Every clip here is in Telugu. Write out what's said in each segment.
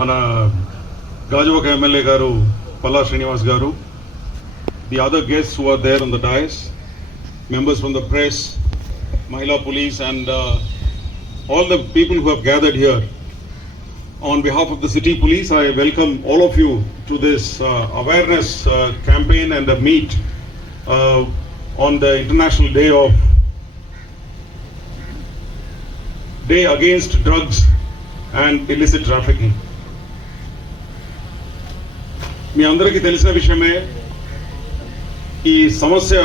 మన గాజువాక ఎమ్మెల్యే గారు పల్లా శ్రీనివాస్ గారు the other guest who are there on the dais members from the press, Mahila police, and uh, all the people who have gathered here. On behalf of the city police, I welcome all of you to this uh, awareness uh, campaign and a meet uh, on the International Day of Day Against Drugs and Illicit Trafficking. మీ అందరికీ తెలిసిన విషయమే ఈ సమస్య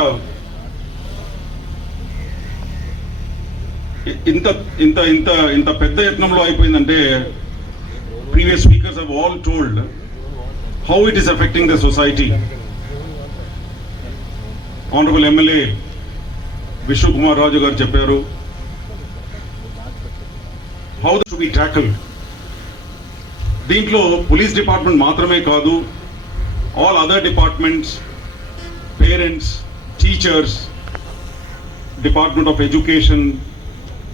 ఇంత ఇంత ఇంత ఇంత పెద్ద యత్నంలో అయిపోయిందంటే previous speakers have all told how it is affecting the society honourable MLA Vishwa Kumar Raju garu చెప్పారు హౌ టు బి ట్యాకిల్ దీంట్లో పోలీస్ డిపార్ట్మెంట్ మాత్రమే కాదు all other departments parents teachers department of education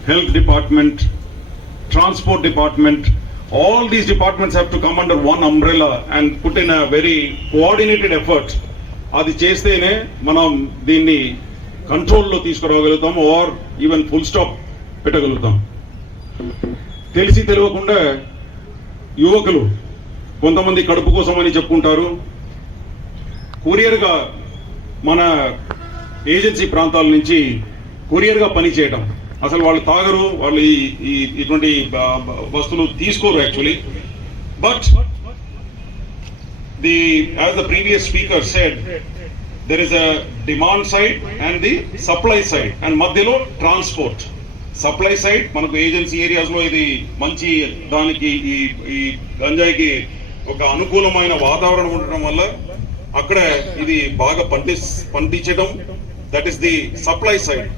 health department, transport department, all these departments have to come under one umbrella and put in a very coordinated effort. అది చేస్తేనే మనం దీన్ని కంట్రోల్లో తీసుకురాగలుగుతాం ఆర్ ఈవెన్ ఫుల్ స్టాప్ పెట్టగలుగుతాం తెలిసి తెలియకుండా యువకులు కొంతమంది కడుపు కోసమని చెప్పుకుంటారు కొరియర్గా మన ఏజెన్సీ ప్రాంతాల నుంచి కొరియర్గా పనిచేయడం అసలు వాళ్ళు తాగరు వాళ్ళు ఈ ఇటువంటి వస్తువులు తీసుకోరు actually. But the as the previous speaker said there is a demand side and the supply side and మధ్యలో ట్రాన్స్పోర్ట్ సప్లై సైడ్ మనకు ఏజెన్సీ ఏరియాస్లో ఇది మంచి దానికి ఈ ఈ గంజాయికి ఒక అనుకూలమైన వాతావరణం ఉండడం వల్ల అక్కడ ఇది బాగా పండి పండించడం that is the supply side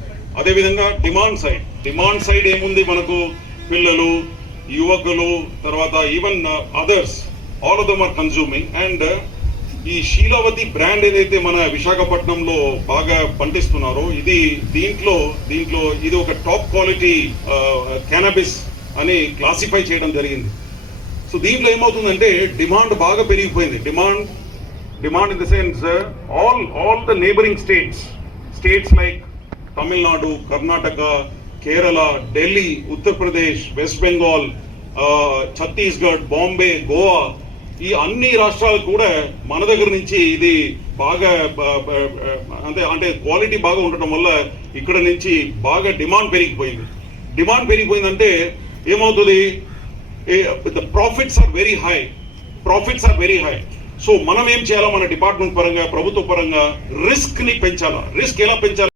అదే విధంగా డిమాండ్ సైడ్ డిమాండ్ సైడ్ ఏముంది మనకు? పిల్లలు యువకులు తర్వాత even others all of them are consuming and ఈ శీలావతి బ్రాండ్ ఏదైతే మన విశాఖపట్నంలో బాగా పండిస్తున్నారో ఇది దీంట్లో దీంట్లో ఇది ఒక టాప్ క్వాలిటీ క్యానబిస్ అని క్లాసిఫై చేయడం జరిగింది. సో దీంట్లో ఏమవుతుందంటే డిమాండ్ బాగా పెరిగిపోయింది. Demand demand in the sense all all the neighbouring states states like Tamil Nadu Karnataka Kerala Delhi Uttar Pradesh West Bengal Chhattisgarh Bombay Goa ఈ అన్ని రాష్ట్రాలు కూడా మన దగ్గర నుంచి ఇది బాగా అంటే అంటే క్వాలిటీ బాగా ఉండటం వల్ల ఇక్కడ నుంచి బాగా డిమాండ్ పెరిగిపోయింది. డిమాండ్ పెరిగిపోయిందంటే ఏమవుతుంది? The profits are very high profits are very high so మనం ఏం చేయాలో మన డిపార్ట్మెంట్ పరంగా ప్రభుత్వ పరంగా రిస్క్ని పెంచాలా? రిస్క్ ఎలా పెంచాలి?